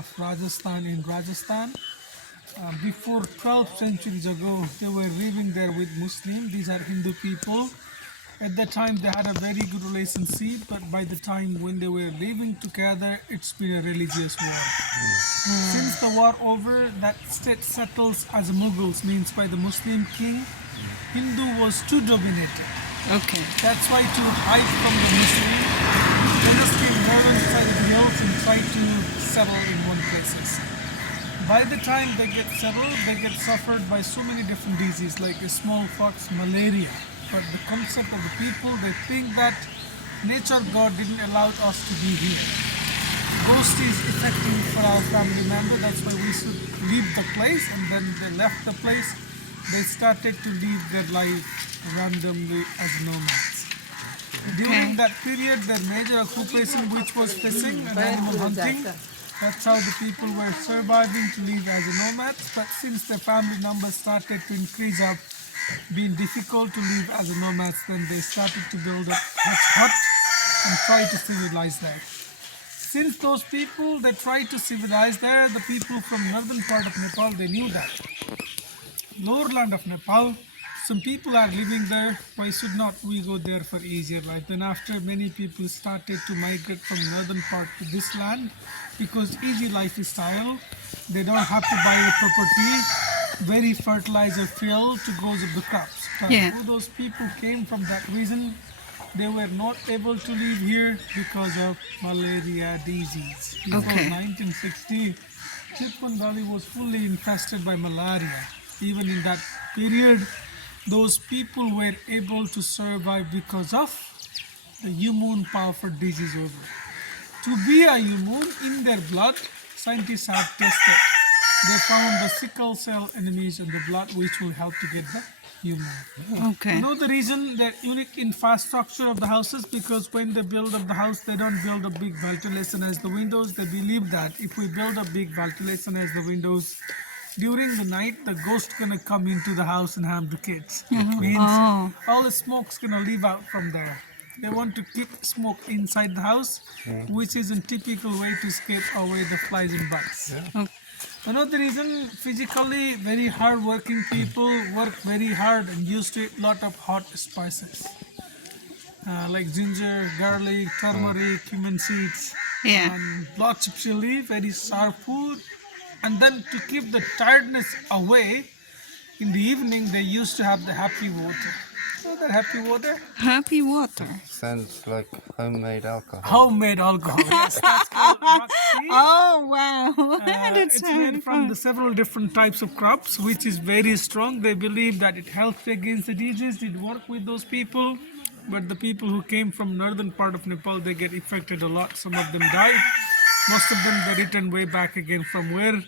of Rajasthan in Rajasthan. Before 12 centuries ago, they were living there with Muslim. These are Hindu people. At that time, they had a very good relationship, but by the time when they were living together, it's been a religious war. Since the war over, that state settles as Mughals, means by the Muslim king. Hindu was too dominated. Okay. That's why to hide from the Muslim, they just came northern side of the hills and try to settle in one places. By the time they get settled, they get suffered by so many different diseases like smallpox, malaria. But the concept of the people, they think that nature God didn't allow us to be here. Ghost is affecting for our family member, that's why we should leave the place, and then they left the place. They started to live their life randomly as nomads. During that period, their major occupation, which was fishing and animal hunting, that's how the people were surviving to live as a nomads. But since the family numbers started to increase up, being difficult to live as a nomads, then they started to build a hut and try to civilize there. Since those people, they tried to civilize there, the people from northern part of Nepal, they knew that. Lower land of Nepal, some people are living there, why should not we go there for easier life? Then after many people started to migrate from northern part to this land, because easy lifestyle, they don't have to buy the property, very fertilizer field to grow up the crops. But all those people came from that reason, they were not able to live here because of malaria disease. Before 1960, Chitwan Valley was fully infested by malaria. Even in that period, those people were able to survive because of the immune power for disease over. To be a immune in their blood, scientists have tested. They found the sickle cell enemies in the blood, which will help to get the immune. You know the reason that unique infrastructure of the houses, because when they build up the house, they don't build a big ventilation as the windows. They believe that if we build a big ventilation as the windows, during the night, the ghost gonna come into the house and harm the kids. Means all the smoke's gonna leave out from there. They want to keep smoke inside the house, which is a typical way to escape away the flies and bugs. Another reason, physically very hard working people work very hard and used to eat lot of hot spices. Like ginger, garlic, turmeric, cumin seeds, and lots of chili, very sharp food. And then to keep the tiredness away, in the evening they used to have the happy water. So that happy water? Happy water. Sounds like homemade alcohol. Homemade alcohol. Yes, that's called Raksi. Oh wow! That's It's made from the several different types of crops, which is very strong. They believe that it helps against the disease. It work with those people, but the people who came from northern part of Nepal, they get affected a lot. Some of them died. Most of them they returned way back again from where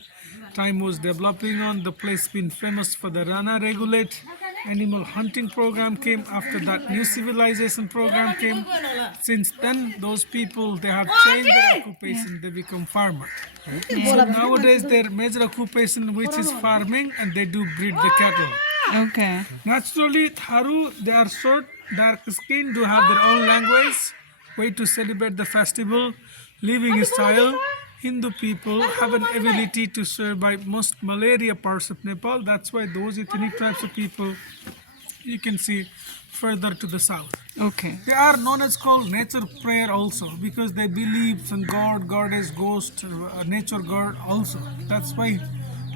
time was developing on. The place been famous for the Rana regulate. Animal hunting program came. After that, new civilization program came. Since then, those people, they have changed their occupation. They become farmer. So nowadays, their major occupation, which is farming, and they do breed the cattle. Naturally, Tharu, they are short, dark skin, do have their own language, way to celebrate the festival, living style. Hindu people have an ability to survive most malaria parts of Nepal. That's why those ethnic tribes of people you can see further to the south. They are known as called nature prayer also, because they believe in God, goddess, ghost, nature god also. That's why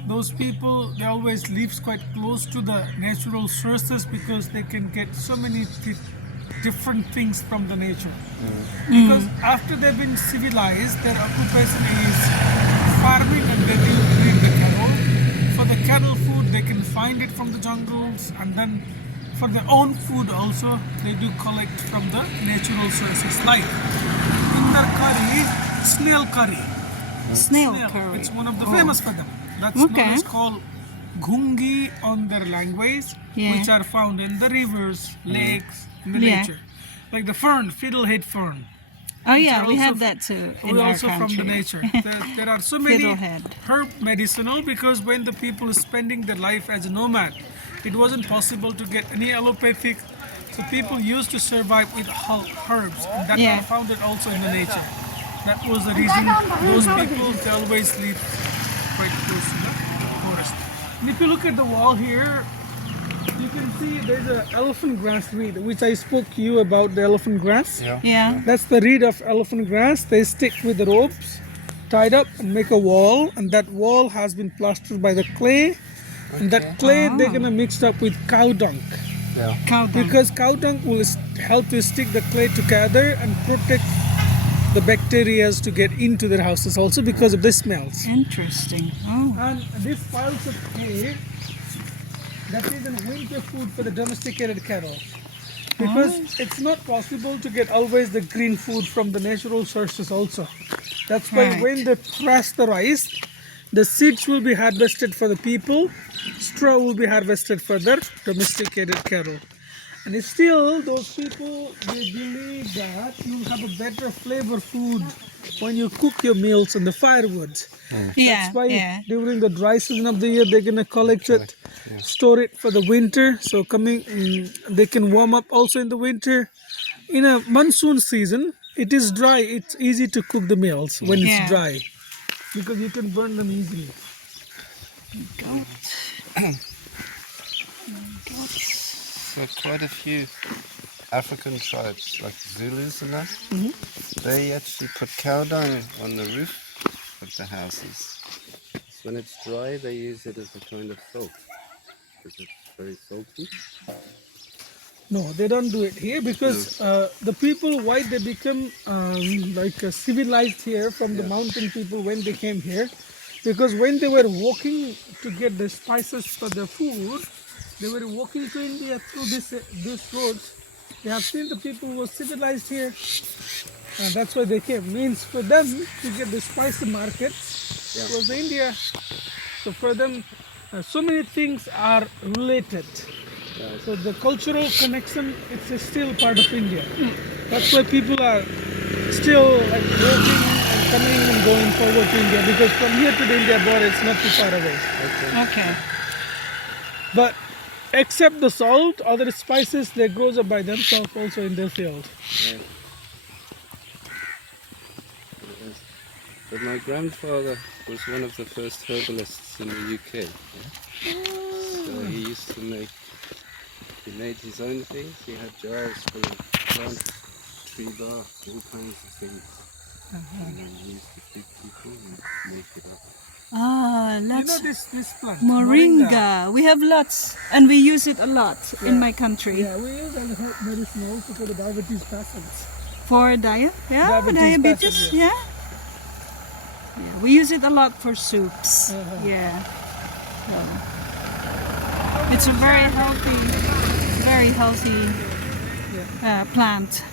those people, they always live quite close to the natural sources, because they can get so many different things from the nature. Because after they've been civilized, their occupation is farming, and they do breed the cattle. For the cattle food, they can find it from the jungles, and then for their own food also, they do collect from the natural sources. Like in their curry, snail curry. Snail curry. It's one of the famous for them. That's known as called ghungi on their language, which are found in the rivers, lakes, in the nature. Like the fern, fiddlehead fern. Oh yeah, we have that too in our also country. from the nature. There are so many herb medicinal, because when the people are spending their life as a nomad, it wasn't possible to get any allopathic. So people used to survive with herbs, and that are found also in the nature. That was the reason those people they always live quite close to the forest. And if you look at the wall here, you can see there's an elephant grass reed, which I spoke to you about the elephant grass. Yeah. Yeah. That's the reed of elephant grass. They stick with the ropes, tied up, and make a wall. And that wall has been plastered by the clay. And that clay they're gonna mix up with cow dung, Yeah. Cow dung. because cow dung will help to stick the clay together and protect the bacteria to get into their houses also because of the smells. Interesting. Oh. And these piles of hay, that is a winter food for the domesticated cattle. Because it's not possible to get always the green food from the natural sources also. That's why Right. when they thresh the rice, the seeds will be harvested for the people, straw will be harvested for their domesticated cattle. And it's still, those people, they believe that you'll have a better flavor food when you cook your meals on the firewood. Yeah. That's why Yeah. during the dry season of the year, they're gonna collect it, store it for the winter. So they can warm up also in the winter. In a monsoon season, it is dry. It's easy to cook the meals when Yeah. it's dry because you can burn them easily. Goat. So quite a few African tribes, like Zulus and that, they actually put cow dung on the roof of the houses. So when it's dry, they use it as a kind of salt because it's very salty. No, they don't do it here because the people, why they become civilized here from the mountain people when they came here, because when they were walking to get the spices for their food, they were walking to India through this road. They have seen the people who were civilized here, and that's why they came. Means for them to get the spice market was India. So for them, so many things are related. So the cultural connection, it's still part of India. That's why people are still like working and coming and going forward to India, because from here to the India border, it's not too far away. Okay. But except the salt, other spices, they grows up by themselves also in their field. Yeah. But my grandfather was one of the first herbalists in the UK. So he used to he made his own things. He had jars full of plants, tree bark, all kinds of things. And he used to feed people and make it up. Ah, You know lots. this plant? Moringa. We have lots, and we use it a lot in my country. Yeah, we use it as medicine also for the diabetes patients. For diet, yeah, Diabetes diabetes, patient, yeah. Yeah, we use it a lot for soups. Yeah. It's a very healthy plant.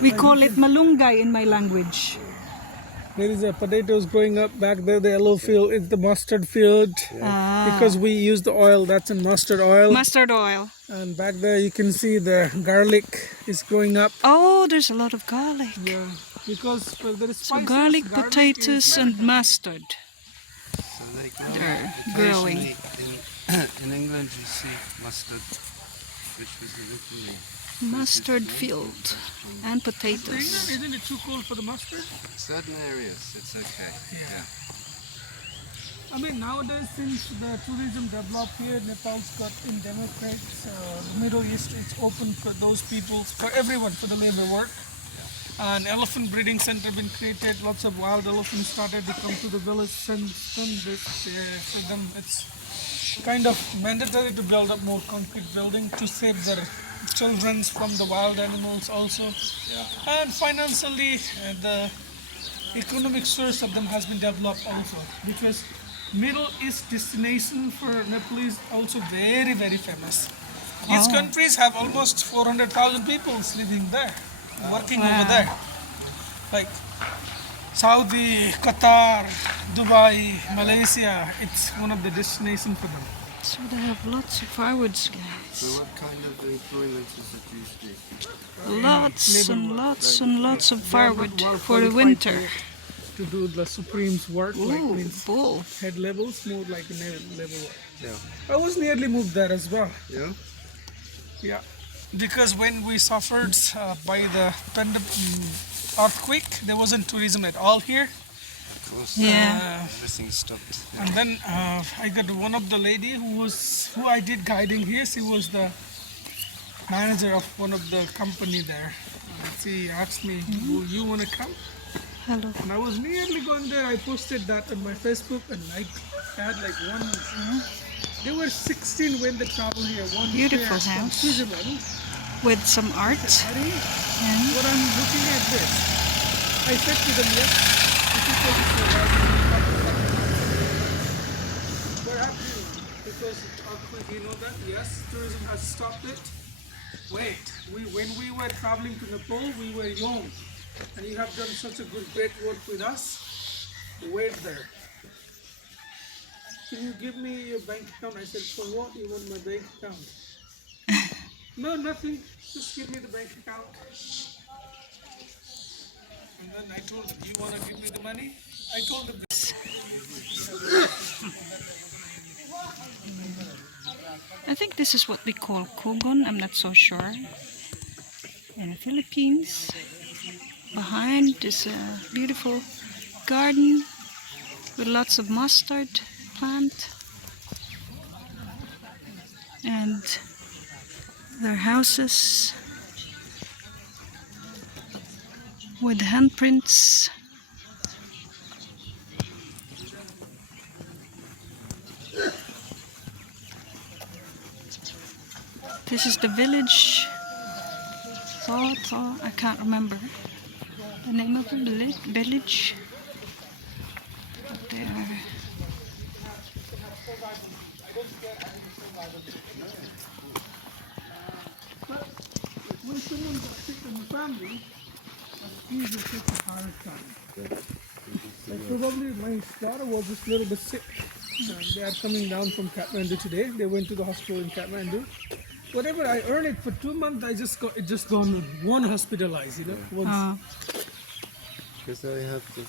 We call it malunggay in my language. There is a potatoes growing up back there, the yellow field, it's the mustard field. Because we use the oil, that's in mustard oil. Mustard oil. And back there you can see the garlic is growing up. Oh, there's a lot of garlic. Yeah, because there is So spices. garlic, is potatoes, very and mustard. So they grow. They're growing. Occasionally in England you see mustard, which was originally Mustard field and potatoes. Isn't it too cold for the mustard? certain areas it's okay. Yeah. I mean, nowadays since the tourism developed here, Nepal's got in democrats, the Middle East, it's open for those people, for everyone, for the labor work. An elephant breeding center been created, lots of wild elephants started to come to the village, and for them it's kind of mandatory to build up more concrete building to save their children from the wild animals also. And financially, the economic source of them has been developed also, because Middle East destination for Nepalese also very, very famous. These countries have almost 400,000 people living there, working over there. Like Saudi, Qatar, Dubai, Malaysia, it's one of the destinations for them. So they have lots of firewoods, guys. So what kind of employment is it usually? Lots and lots and lots of firewood Well, for the qualified winter. To do the Supreme's work, like Ooh, means bull. head levels, more like level work. Yeah. I was nearly moved there as well. Yeah? Yeah, because when we suffered by the earthquake, there wasn't tourism at all here. Of course. Yeah. Everything stopped. And then I got one of the lady who I did guiding here. She was the manager of one of the company there. She asked me, "Do you want to come?" Hello. And I was nearly going there. I posted that on my Facebook, and I had like one. There were 16 when they travel here. One Beautiful pair from house. Switzerland. With some art. Hari, And what I'm looking at this. I said to them, yes, this is what is We're happy because you know that, yes, tourism has stopped it. Wait, when we were traveling to Nepal, we were young, and you have done such a good, great work with us. Wait there. Can you give me your bank account? I said, for what? You want my bank account? No, nothing. Just give me the bank account. And then I told them, you want to give me the money? I told them. I think this is what we call kogon. I'm not so sure. In the Philippines, behind is a beautiful garden with lots of mustard plant, and their houses with handprints. This is the village. I can't remember the name of the village. There. When someone got sick in the family, that's usually such a hard time. Like probably my daughter was just a little bit sick. They are coming down from Kathmandu today. They went to the hospital in Kathmandu. Whatever I earned it for 2 months, it just gone one hospitalized, once. Because I have to.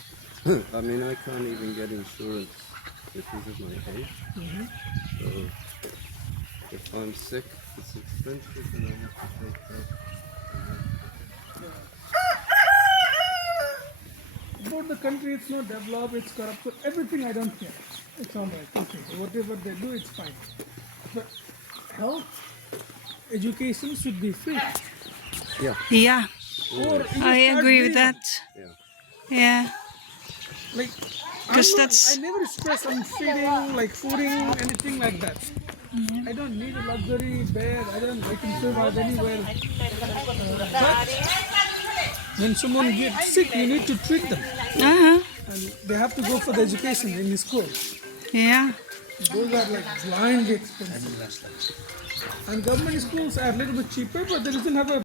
I mean, I can't even get insurance because of my age. So if I'm sick, it's expensive, and I have to take that. About the country, it's not developed, it's corrupt, but everything I don't care. It's all right. Okay, whatever they do, it's fine. But health, education should be free. Yeah. Yeah, Or you I start agree with doing- that. Yeah. Yeah. Like, 'Cause I that's- never stress on feeding, like fooding, anything like that. I don't need a luxury bed. I can survive anywhere. But when someone gets sick, you need to treat them, and they have to go for the education in the school. Yeah. Those are like blindly expensive. And government schools are a little bit cheaper, but they doesn't have a